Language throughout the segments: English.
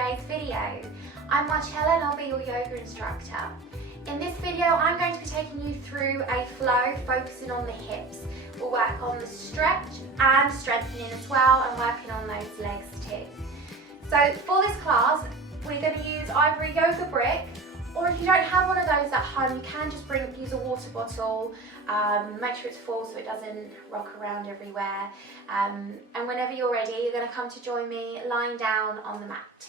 today's video. I'm Marcella and I'll be your yoga instructor. In this video I'm going to be taking you through a flow focusing on the hips. We'll work on the stretch and strengthening as well and working on those legs too. So for this class we're going to use either a yoga brick, or if you don't have one of those at home you can just use a water bottle. Make sure it's full so it doesn't rock around everywhere. And whenever you're ready, you're going to come to join me lying down on the mat.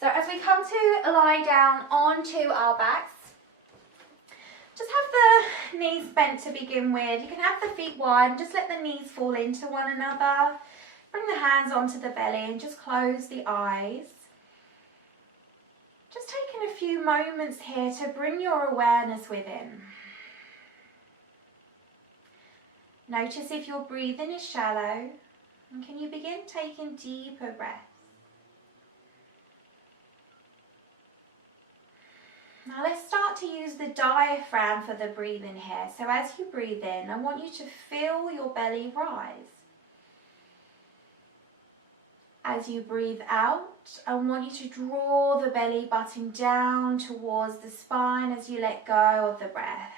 So as we come to lie down onto our backs, just have the knees bent to begin with. You can have the feet wide and just let the knees fall into one another. Bring the hands onto the belly and just close the eyes. Just taking a few moments here to bring your awareness within. Notice if your breathing is shallow, and can you begin taking deeper breaths. Now let's start to use the diaphragm for the breathing here. So as you breathe in, I want you to feel your belly rise. As you breathe out, I want you to draw the belly button down towards the spine as you let go of the breath.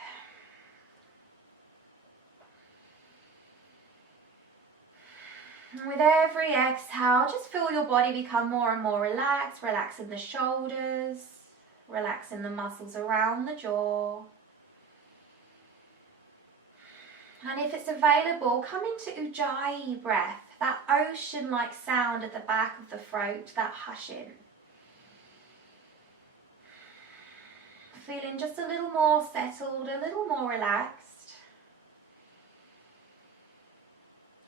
And with every exhale, just feel your body become more and more relaxed, relaxing the shoulders, relaxing the muscles around the jaw. And if it's available, come into Ujjayi breath, that ocean-like sound at the back of the throat, that hushing. Feeling just a little more settled, a little more relaxed.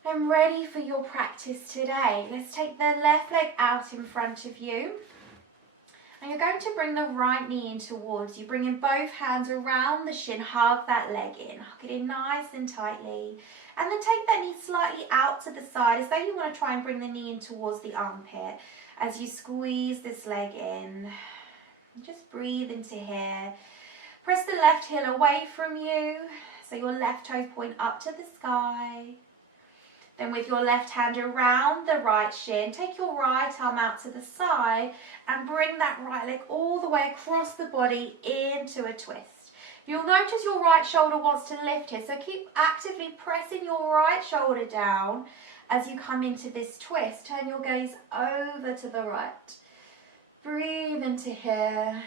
I'm ready for your practice today. Let's take the left leg out in front of you. And you're going to bring the right knee in towards you, bringing both hands around the shin, hug that leg in. Hug it in nice and tightly. And then take that knee slightly out to the side as though you want to try and bring the knee in towards the armpit as you squeeze this leg in. Just breathe into here. Press the left heel away from you so your left toes point up to the sky. Then with your left hand around the right shin, take your right arm out to the side and bring that right leg all the way across the body into a twist. You'll notice your right shoulder wants to lift here, so keep actively pressing your right shoulder down as you come into this twist. Turn your gaze over to the right. Breathe into here.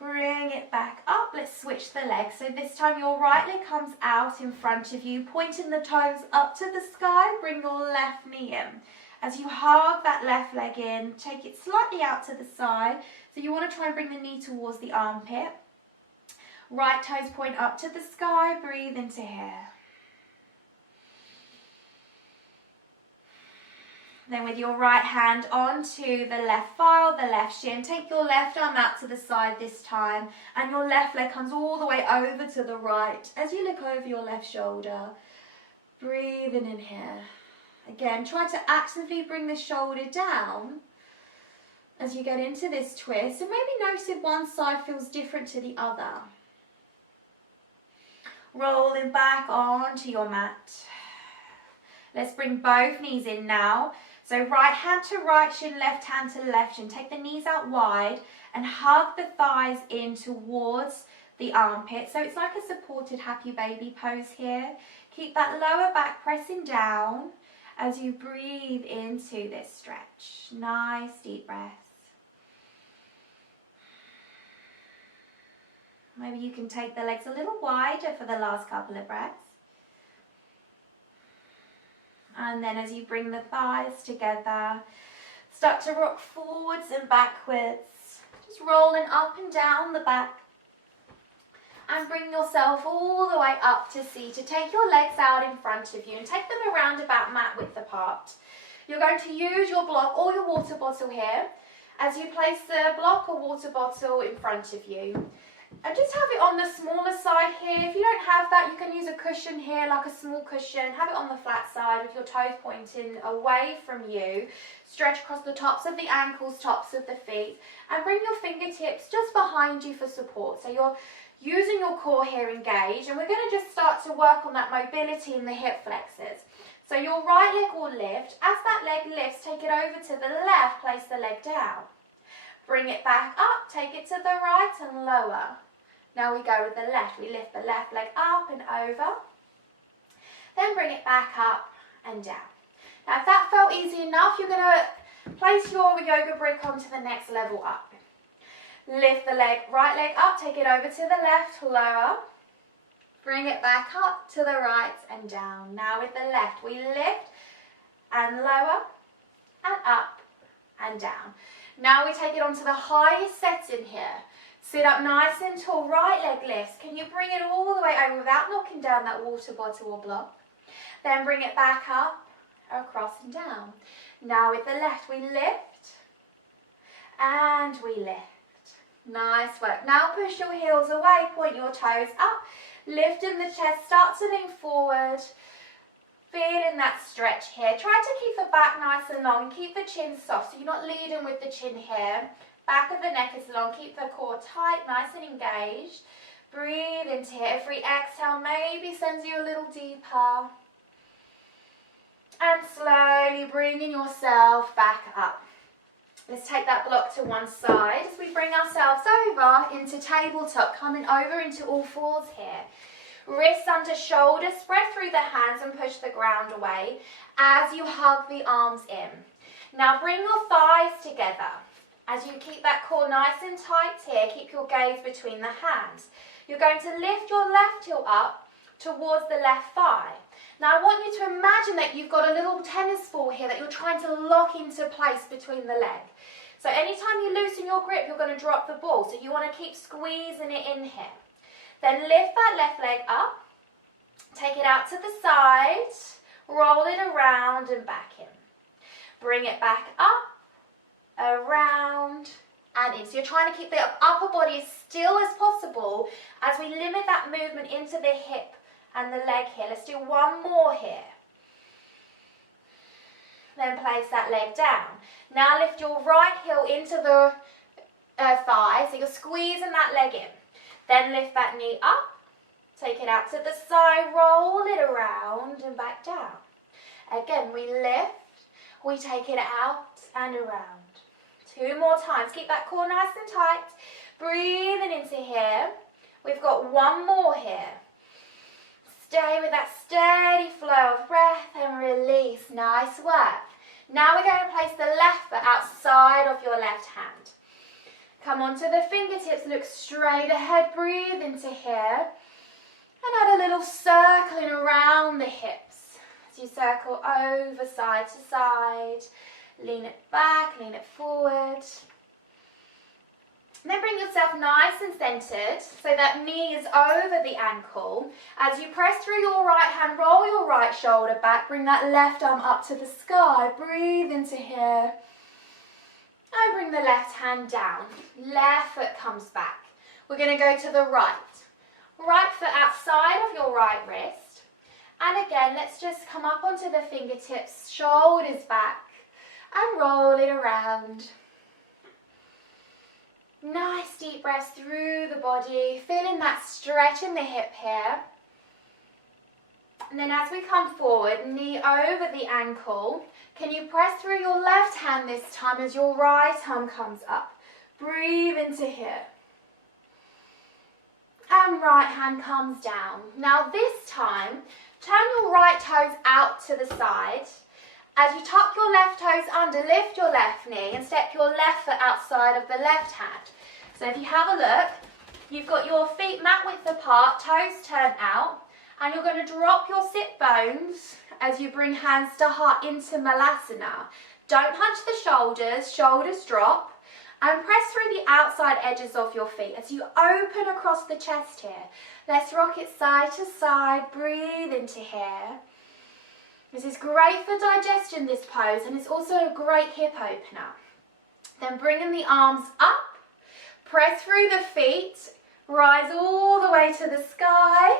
Bring it back up. Let's switch the legs. So this time your right leg comes out in front of you, pointing the toes up to the sky. Bring your left knee in. As you hug that left leg in, take it slightly out to the side. So you want to try and bring the knee towards the armpit. Right toes point up to the sky. Breathe into here. Then with your right hand onto the left thigh, the left shin, take your left arm out to the side this time, and your left leg comes all the way over to the right. As you look over your left shoulder, breathing in here. Again, try to actively bring the shoulder down as you get into this twist, and maybe notice if one side feels different to the other. Rolling back onto your mat. Let's bring both knees in now. So right hand to right shin, left hand to left shin. Take the knees out wide and hug the thighs in towards the armpit. So it's like a supported happy baby pose here. Keep that lower back pressing down as you breathe into this stretch. Nice deep breaths. Maybe you can take the legs a little wider for the last couple of breaths. And then as you bring the thighs together, start to rock forwards and backwards. Just rolling up and down the back. And bring yourself all the way up to seated. Take your legs out in front of you and take them around about mat width apart. You're going to use your block or your water bottle here as you place the block or water bottle in front of you. And just have it on the smaller side here. If you don't have that, you can use a cushion here, like a small cushion. Have it on the flat side with your toes pointing away from you. Stretch across the tops of the ankles, tops of the feet. And bring your fingertips just behind you for support. So you're using your core here engaged. And we're going to just start to work on that mobility in the hip flexors. So your right leg will lift. As that leg lifts, take it over to the left, place the leg down. Bring it back up, take it to the right and lower. Now we go with the left. We lift the left leg up and over. Then bring it back up and down. Now if that felt easy enough, you're going to place your yoga brick onto the next level up. Lift the right leg up, take it over to the left, lower. Bring it back up to the right and down. Now with the left, we lift and lower and up and down. Now we take it onto the highest setting here. Sit up nice and tall, right leg lifts. Can you bring it all the way over without knocking down that water bottle or block? Then bring it back up, across and down. Now with the left, we lift and we lift. Nice work. Now push your heels away, point your toes up. Lifting the chest, start to lean forward. Feeling that stretch here. Try to keep the back nice and long and keep the chin soft so you're not leading with the chin here. Back of the neck is long. Keep the core tight, nice and engaged. Breathe into here. Every exhale maybe sends you a little deeper. And slowly bringing yourself back up. Let's take that block to one side as we bring ourselves over into tabletop, coming over into all fours here. Wrists under shoulders, spread through the hands and push the ground away as you hug the arms in. Now bring your thighs together. As you keep that core nice and tight here, keep your gaze between the hands. You're going to lift your left heel up towards the left thigh. Now I want you to imagine that you've got a little tennis ball here that you're trying to lock into place between the leg. So anytime you loosen your grip, you're going to drop the ball. So you want to keep squeezing it in here. Then lift that left leg up, take it out to the side, roll it around and back in. Bring it back up, around and in. So you're trying to keep the upper body as still as possible as we limit that movement into the hip and the leg here. Let's do one more here. Then place that leg down. Now lift your right heel into the thigh, so you're squeezing that leg in. Then lift that knee up, take it out to the side, roll it around and back down. Again, we lift, we take it out and around. 2 more times. Keep that core nice and tight. Breathing into here. We've got one more here. Stay with that steady flow of breath and release. Nice work. Now we're going to place the left foot outside of your left hand. Come onto the fingertips, look straight ahead, breathe into here. And add a little circling around the hips. As you circle over side to side, lean it back, lean it forward. And then bring yourself nice and centered so that knee is over the ankle. As you press through your right hand, roll your right shoulder back, bring that left arm up to the sky, breathe into here. And bring the left hand down. Left foot comes back. We're going to go to the right. Right foot outside of your right wrist. And again, let's just come up onto the fingertips, shoulders back, and roll it around. Nice deep breaths through the body, feeling that stretch in the hip here. And then as we come forward, knee over the ankle, can you press through your left hand this time as your right arm comes up? Breathe into here. And right hand comes down. Now this time, turn your right toes out to the side. As you tuck your left toes under, lift your left knee and step your left foot outside of the left hand. So if you have a look, you've got your feet mat width apart, toes turned out, and you're going to drop your sit bones as you bring hands to heart into Malasana. Don't hunch the shoulders, shoulders drop, and press through the outside edges of your feet as you open across the chest here. Let's rock it side to side, breathe into here. This is great for digestion, this pose, and it's also a great hip opener. Then bringing the arms up, press through the feet, rise all the way to the sky.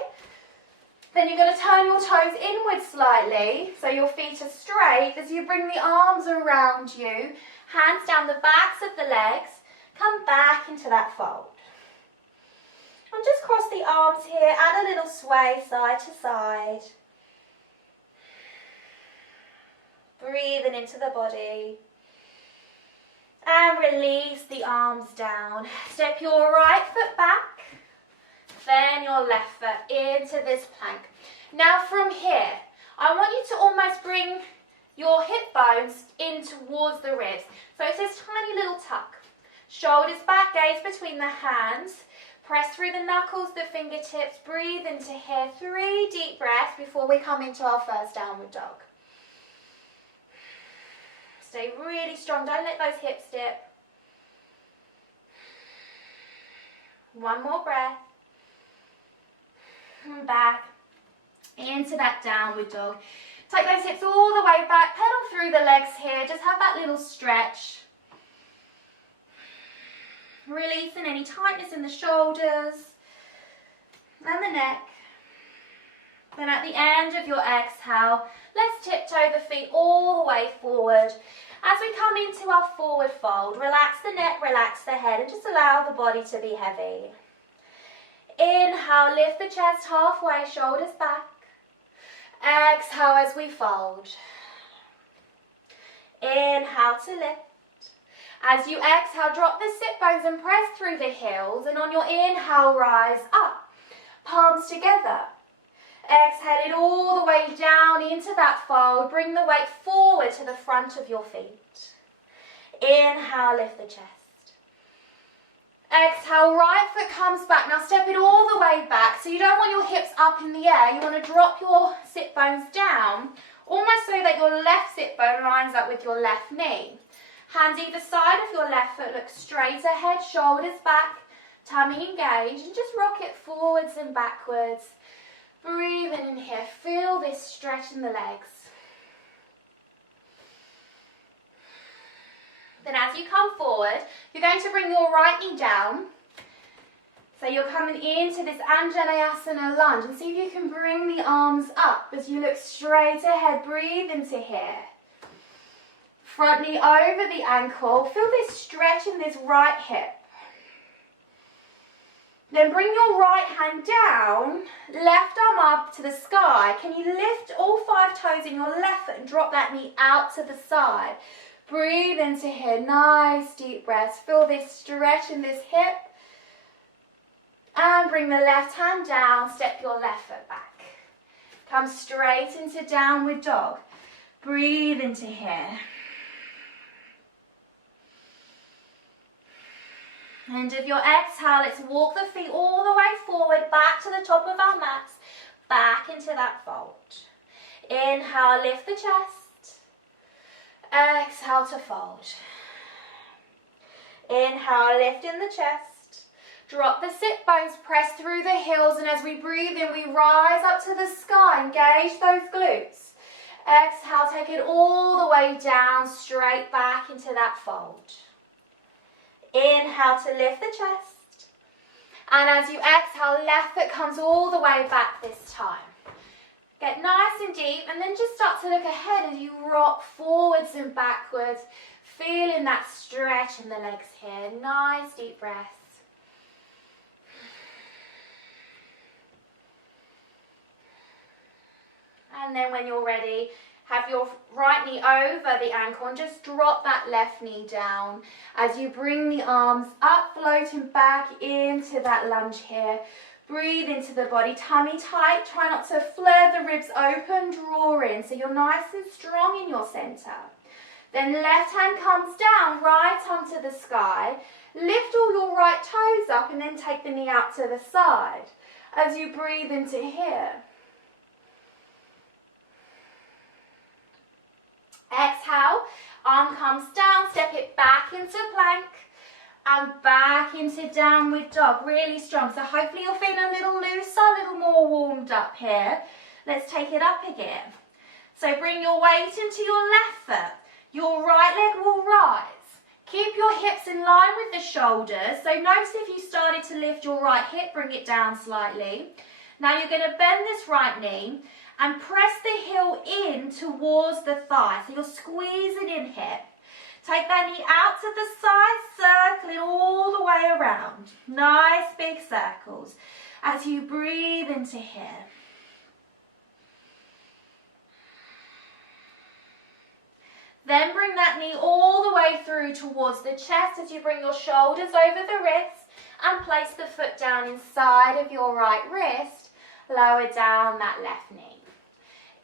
Then you're going to turn your toes inward slightly, so your feet are straight as you bring the arms around you, hands down the backs of the legs, come back into that fold. And just cross the arms here, add a little sway side to side. Breathing into the body. And release the arms down. Step your right foot back, then your left foot into this plank. Now from here, I want you to almost bring your hip bones in towards the ribs. So it's this tiny little tuck. Shoulders back, gaze between the hands. Press through the knuckles, the fingertips. Breathe into here. 3 deep breaths before we come into our first downward dog. Stay really strong. Don't let those hips dip. 1 more breath. And back into that downward dog. Take those hips all the way back. Pedal through the legs here. Just have that little stretch. Releasing any tightness in the shoulders and the neck. Then at the end of your exhale, let's tiptoe the feet all the way forward. As we come into our forward fold, relax the neck, relax the head, and just allow the body to be heavy. Inhale, lift the chest halfway, shoulders back. Exhale as we fold. Inhale to lift. As you exhale, drop the sit bones and press through the heels, and on your inhale, rise up. Palms together. Exhale it all the way down into that fold. Bring the weight forward to the front of your feet. Inhale, lift the chest. Exhale, right foot comes back. Now step it all the way back. So you don't want your hips up in the air. You want to drop your sit bones down, almost so that your left sit bone lines up with your left knee. Hands either side of your left foot, look straight ahead, shoulders back, tummy engaged, and just rock it forwards and backwards. Breathing in here, feel this stretch in the legs. Then as you come forward, you're going to bring your right knee down. So you're coming into this Anjaneyasana lunge, and see if you can bring the arms up as you look straight ahead. Breathe into here. Front knee over the ankle. Feel this stretch in this right hip. Then bring your right hand down, left arm up to the sky. Can you lift all 5 toes in your left foot and drop that knee out to the side? Breathe into here, nice deep breaths. Feel this stretch in this hip. And bring the left hand down, step your left foot back. Come straight into downward dog. Breathe into here. End of your exhale, let's walk the feet all the way forward, back to the top of our mats, back into that fold. Inhale, lift the chest. Exhale to fold. Inhale, lift in the chest. Drop the sit bones, press through the heels, and as we breathe in, we rise up to the sky, engage those glutes. Exhale, take it all the way down, straight back into that fold. Inhale to lift the chest. And as you exhale, left foot comes all the way back this time. Get nice and deep, and then just start to look ahead as you rock forwards and backwards, feeling that stretch in the legs here. Nice deep breaths. And then when you're ready, have your right knee over the ankle and just drop that left knee down as you bring the arms up, floating back into that lunge here. Breathe into the body, tummy tight. Try not to flare the ribs open, draw in so you're nice and strong in your center. Then left hand comes down, right arm to the sky. Lift all your right toes up and then take the knee out to the side as you breathe into here. Exhale, arm comes down, step it back into plank and back into downward dog, really strong. So hopefully you're feeling a little looser, a little more warmed up here. Let's take it up again. So bring your weight into your left foot, your right leg will rise. Keep your hips in line with the shoulders. So notice if you started to lift your right hip, bring it down slightly. Now you're going to bend this right knee and press the heel in towards the thigh. So you're squeezing in here. Take that knee out to the side, circle it all the way around. Nice big circles as you breathe into here. Then bring that knee all the way through towards the chest as you bring your shoulders over the wrists and place the foot down inside of your right wrist. Lower down that left knee.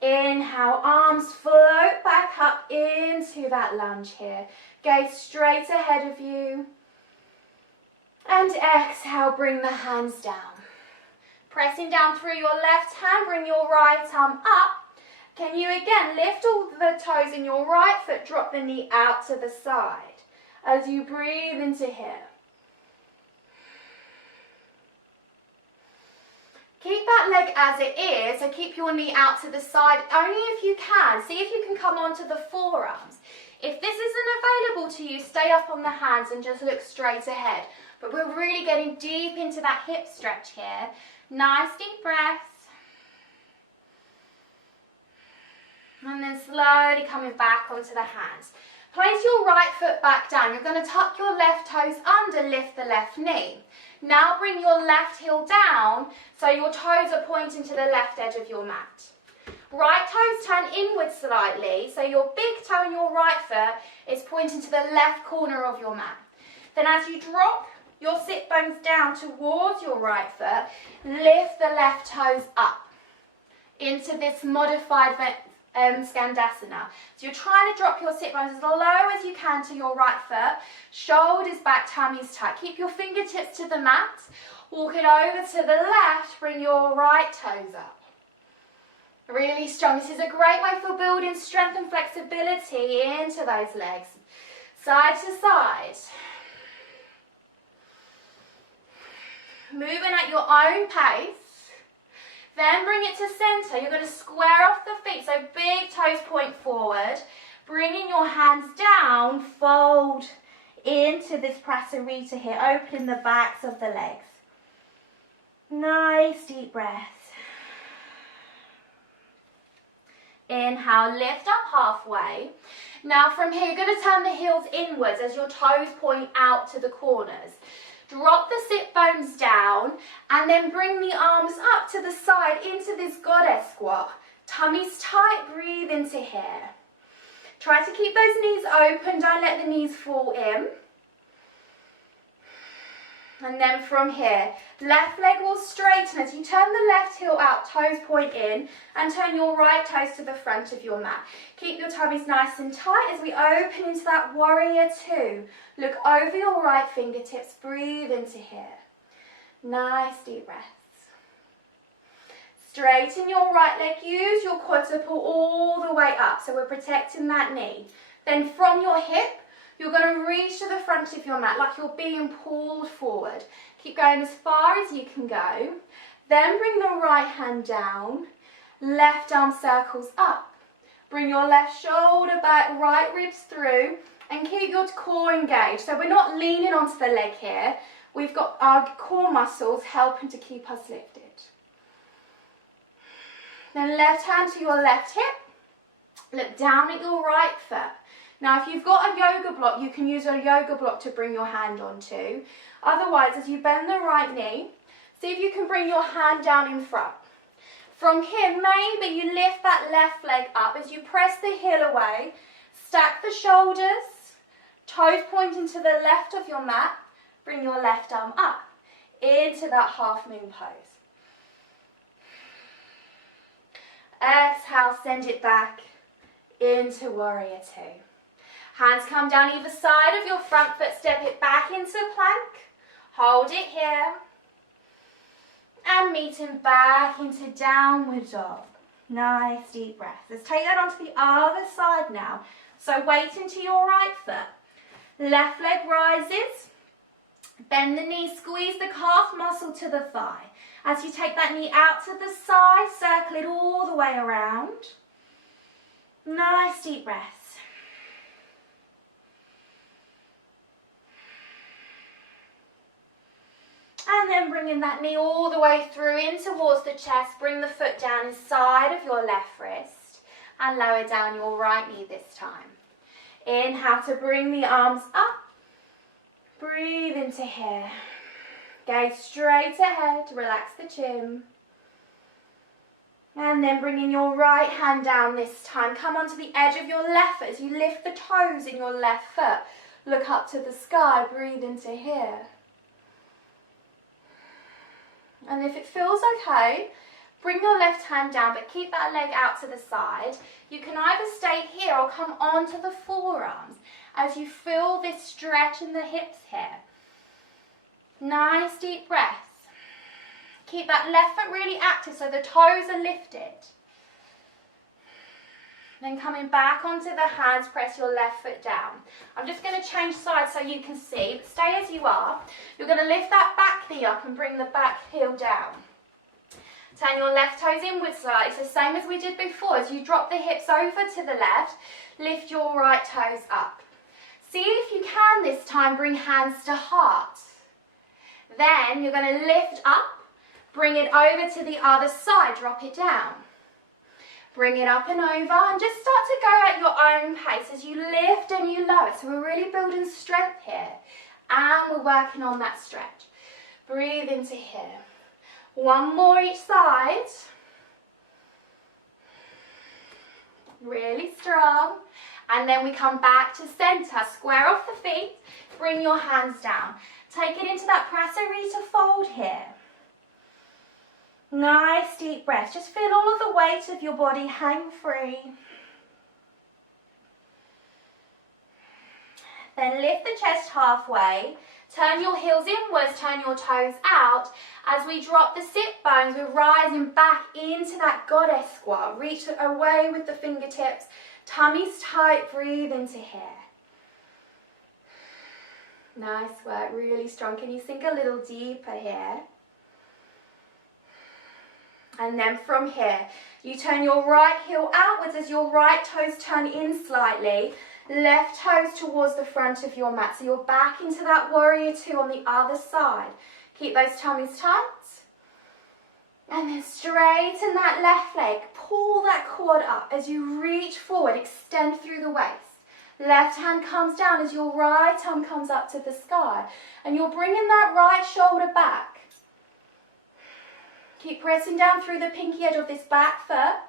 Inhale, arms float back up into that lunge here. Gaze straight ahead of you. And exhale, bring the hands down. Pressing down through your left hand, bring your right arm up. Can you again lift all the toes in your right foot, drop the knee out to the side as you breathe into here. Keep that leg as it is, so keep your knee out to the side only if you can. See if you can come onto the forearms. If this isn't available to you, stay up on the hands and just look straight ahead. But we're really getting deep into that hip stretch here. Nice deep breaths. And then slowly coming back onto the hands. Place your right foot back down. You're going to tuck your left toes under, lift the left knee. Now bring your left heel down so your toes are pointing to the left edge of your mat. Right toes turn inward slightly, so your big toe on your right foot is pointing to the left corner of your mat. Then as you drop your sit bones down towards your right foot, lift the left toes up into this modified Skandasana. So you're trying to drop your sit bones as low as you can to your right foot. Shoulders back, tummies tight. Keep your fingertips to the mat. Walk it over to the left. Bring your right toes up. Really strong. This is a great way for building strength and flexibility into those legs. Side to side. Moving at your own pace. Then bring it to center. You're going to square off the feet, so big toes point forward. Bringing your hands down, fold into this prasarita here, opening the backs of the legs. Nice deep breaths. Inhale, lift up halfway. Now from here, you're going to turn the heels inwards as your toes point out to the corners. Drop the sit bones down and then bring the arms up to the side into this goddess squat. Tummies tight, breathe into here. Try to keep those knees open, don't let the knees fall in. And then from here, left leg will straighten as you turn the left heel out, toes point in, and turn your right toes to the front of your mat. Keep your tummies nice and tight as we open into that warrior two. Look over your right fingertips, breathe into here. Nice deep breaths. Straighten your right leg, use your quad to pull all the way up, so we're protecting that knee. Then from your hip, you're going to reach to the front of your mat like you're being pulled forward. Keep going as far as you can go. Then bring the right hand down. Left arm circles up. Bring your left shoulder back, right ribs through, and keep your core engaged. So we're not leaning onto the leg here. We've got our core muscles helping to keep us lifted. Then left hand to your left hip. Look down at your right foot. Now, if you've got a yoga block, you can use a yoga block to bring your hand onto. Otherwise, as you bend the right knee, see if you can bring your hand down in front. From here, maybe you lift that left leg up as you press the heel away. Stack the shoulders, toes pointing to the left of your mat. Bring your left arm up into that half moon pose. Exhale, send it back into warrior two. Hands come down either side of your front foot, step it back into plank. Hold it here. And meeting back into downward dog. Nice deep breath. Let's take that onto the other side now. So weight into your right foot. Left leg rises. Bend the knee, squeeze the calf muscle to the thigh. As you take that knee out to the side, circle it all the way around. Nice deep breaths. And then bringing that knee all the way through in towards the chest. Bring the foot down inside of your left wrist and lower down your right knee this time. Inhale to bring the arms up. Breathe into here. Gaze straight ahead. Relax the chin. And then bringing your right hand down this time. Come onto the edge of your left foot as you lift the toes in your left foot. Look up to the sky, breathe into here. And if it feels okay, bring your left hand down, but keep that leg out to the side. You can either stay here or come onto the forearms as you feel this stretch in the hips here. Nice deep breaths. Keep that left foot really active so the toes are lifted. Then coming back onto the hands, press your left foot down. I'm just going to change sides so you can see, but stay as you are. You're going to lift that back knee up and bring the back heel down. Turn your left toes inwards slightly. It's the same as we did before. As you drop the hips over to the left, lift your right toes up. See if you can this time bring hands to heart. Then you're going to lift up, bring it over to the other side, drop it down. Bring it up and over and just start to go at your own pace as you lift and you lower. So we're really building strength here and we're working on that stretch. Breathe into here. One more each side. Really strong. And then we come back to center. Square off the feet. Bring your hands down. Take it into that prasarita fold here. Nice deep breath. Just feel all of the weight of your body hang free. Then lift the chest halfway. Turn your heels inwards, turn your toes out. As we drop the sit bones, we're rising back into that goddess squat. Reach away with the fingertips. Tummy's tight, breathe into here. Nice work, really strong. Can you sink a little deeper here? And then from here, you turn your right heel outwards as your right toes turn in slightly. Left toes towards the front of your mat. So you're back into that warrior two on the other side. Keep those tummies tight. And then straighten that left leg. Pull that quad up as you reach forward. Extend through the waist. Left hand comes down as your right arm comes up to the sky. And you're bringing that right shoulder back. Keep pressing down through the pinky edge of this back foot.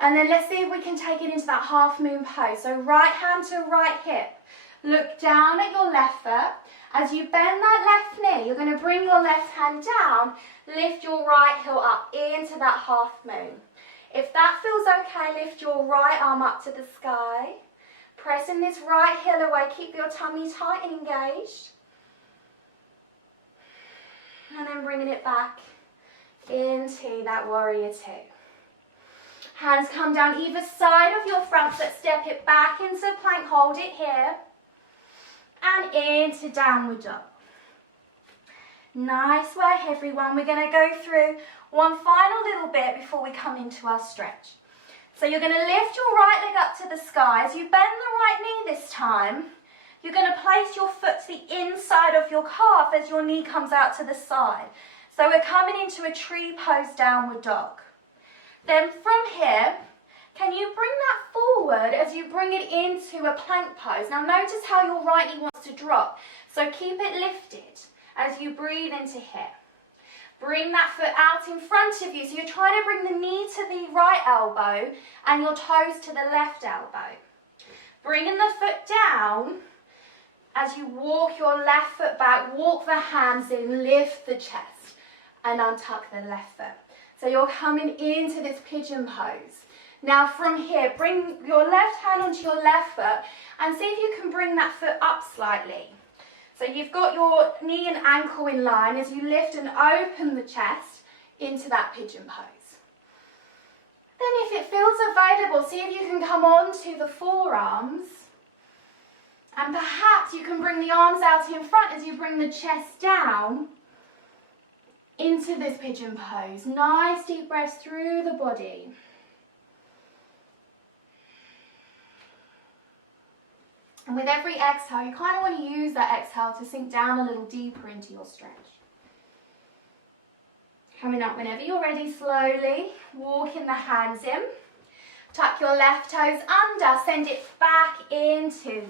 And then let's see if we can take it into that half moon pose. So right hand to right hip. Look down at your left foot. As you bend that left knee, you're going to bring your left hand down. Lift your right heel up into that half moon. If that feels okay, lift your right arm up to the sky. Pressing this right heel away. Keep your tummy tight and engaged. And then bringing it back into that warrior two. Hands come down either side of your front foot. Step it back into plank. Hold it here. And into downward dog. Nice work, everyone. We're going to go through one final little bit before we come into our stretch. So you're going to lift your right leg up to the sky. As you bend the right knee this time, you're going to place your foot to the inside of your calf as your knee comes out to the side. So we're coming into a tree pose downward dog. Then from here, can you bring that forward as you bring it into a plank pose? Now notice how your right knee wants to drop. So keep it lifted as you breathe into here. Bring that foot out in front of you. So you're trying to bring the knee to the right elbow and your toes to the left elbow. Bringing the foot down as you walk your left foot back, walk the hands in, lift the chest and untuck the left foot. So you're coming into this pigeon pose. Now from here, bring your left hand onto your left foot and see if you can bring that foot up slightly. So you've got your knee and ankle in line as you lift and open the chest into that pigeon pose. Then if it feels available, see if you can come onto the forearms. And perhaps you can bring the arms out in front as you bring the chest down into this pigeon pose. Nice deep breaths through the body. And with every exhale, you kind of want to use that exhale to sink down a little deeper into your stretch. Coming up whenever you're ready, slowly, walking the hands in. Tuck your left toes under, send it back into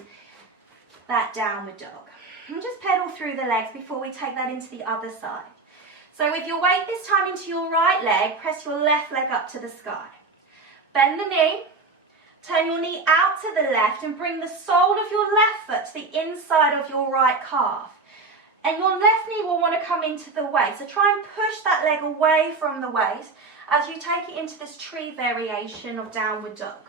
that downward dog. And just pedal through the legs before we take that into the other side. So with your weight this time into your right leg, press your left leg up to the sky. Bend the knee, turn your knee out to the left and bring the sole of your left foot to the inside of your right calf. And your left knee will want to come into the waist. So try and push that leg away from the waist as you take it into this tree variation of downward dog.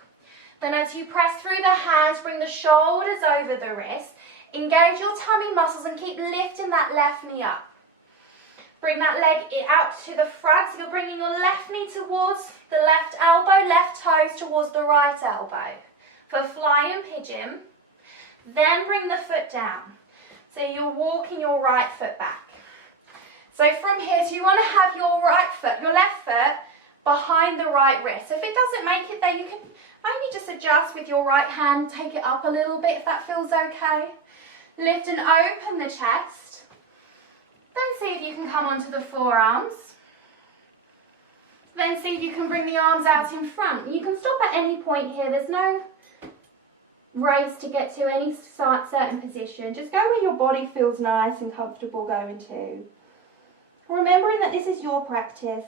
Then as you press through the hands, bring the shoulders over the wrists, engage your tummy muscles and keep lifting that left knee up. Bring that leg out to the front, so you're bringing your left knee towards the left elbow, left toes towards the right elbow. For flying pigeon, then bring the foot down. So you're walking your right foot back. So from here, so you want to have your left foot behind the right wrist. So if it doesn't make it there, you can only just adjust with your right hand, take it up a little bit if that feels okay. Lift and open the chest. Then see if you can come onto the forearms. Then see if you can bring the arms out in front. You can stop at any point here. There's no race to get to any certain position. Just go where your body feels nice and comfortable going to. Remembering that this is your practice.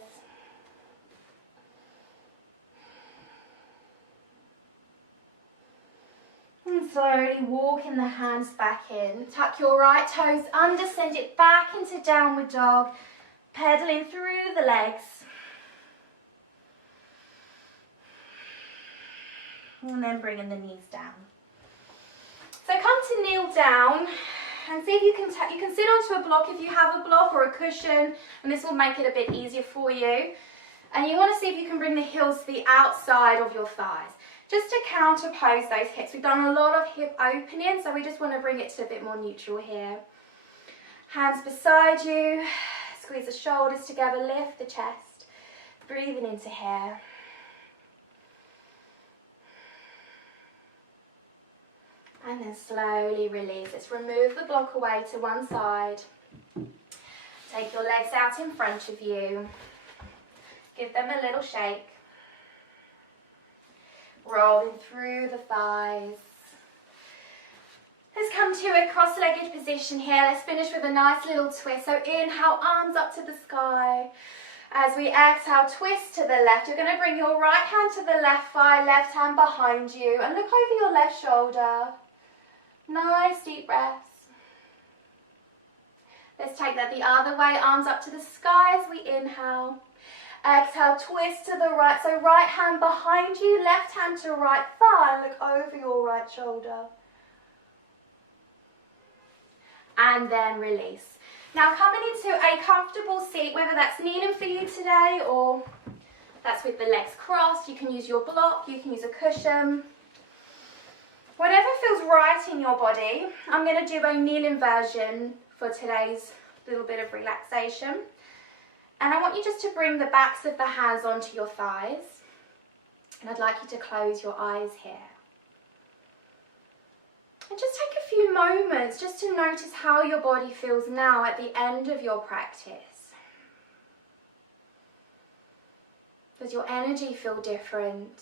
And slowly walking the hands back in. Tuck your right toes under, send it back into downward dog. Pedaling through the legs. And then bringing the knees down. So come to kneel down and see if you can sit onto a block if you have a block or a cushion, and this will make it a bit easier for you. And you want to see if you can bring the heels to the outside of your thighs. Just to counterpose those hips. We've done a lot of hip opening, so we just want to bring it to a bit more neutral here. Hands beside you, squeeze the shoulders together, lift the chest, breathing into here. And then slowly release. Let's remove the block away to one side. Take your legs out in front of you. Give them a little shake. Rolling through the thighs. Let's come to a cross-legged position here. Let's finish with a nice little twist. So inhale, arms up to the sky. As we exhale, twist to the left. You're going to bring your right hand to the left thigh, left hand behind you, and look over your left shoulder. Nice deep breaths. Let's take that the other way, arms up to the sky as we inhale. Exhale, twist to the right. So right hand behind you, left hand to right thigh. Look over your right shoulder. And then release. Now coming into a comfortable seat, whether that's kneeling for you today or that's with the legs crossed. You can use your block, you can use a cushion. Whatever feels right in your body. I'm going to do a kneeling version for today's little bit of relaxation. And I want you just to bring the backs of the hands onto your thighs. And I'd like you to close your eyes here. And just take a few moments just to notice how your body feels now at the end of your practice. Does your energy feel different?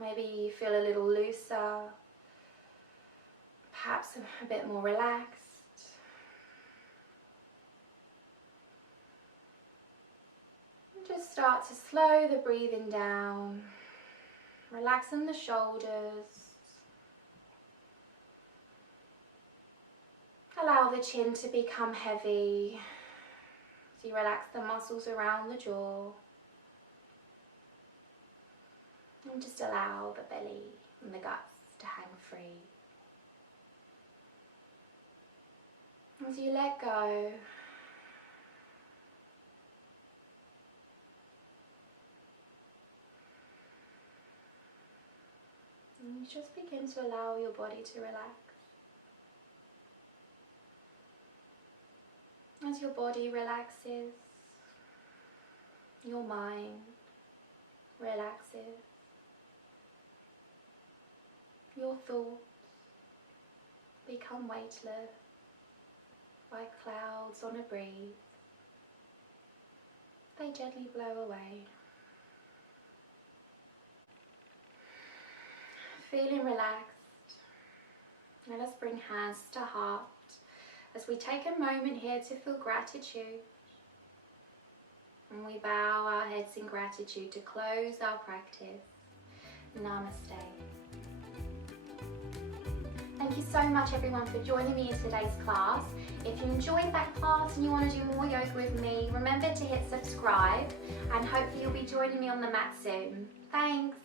Maybe you feel a little looser, perhaps a bit more relaxed. Just start to slow the breathing down, relaxing the shoulders. Allow the chin to become heavy as you relax the muscles around the jaw. And just allow the belly and the guts to hang free. As you let go, and you just begin to allow your body to relax. As your body relaxes, your mind relaxes, your thoughts become weightless, like clouds on a breeze. They gently blow away. Feeling relaxed, let us bring hands to heart as we take a moment here to feel gratitude And we bow our heads in gratitude to close our practice. Namaste. Thank you so much everyone for joining me in today's class. If you enjoyed that class and you want to do more yoga with me, remember to hit subscribe and hopefully you'll be joining me on the mat soon. Thanks.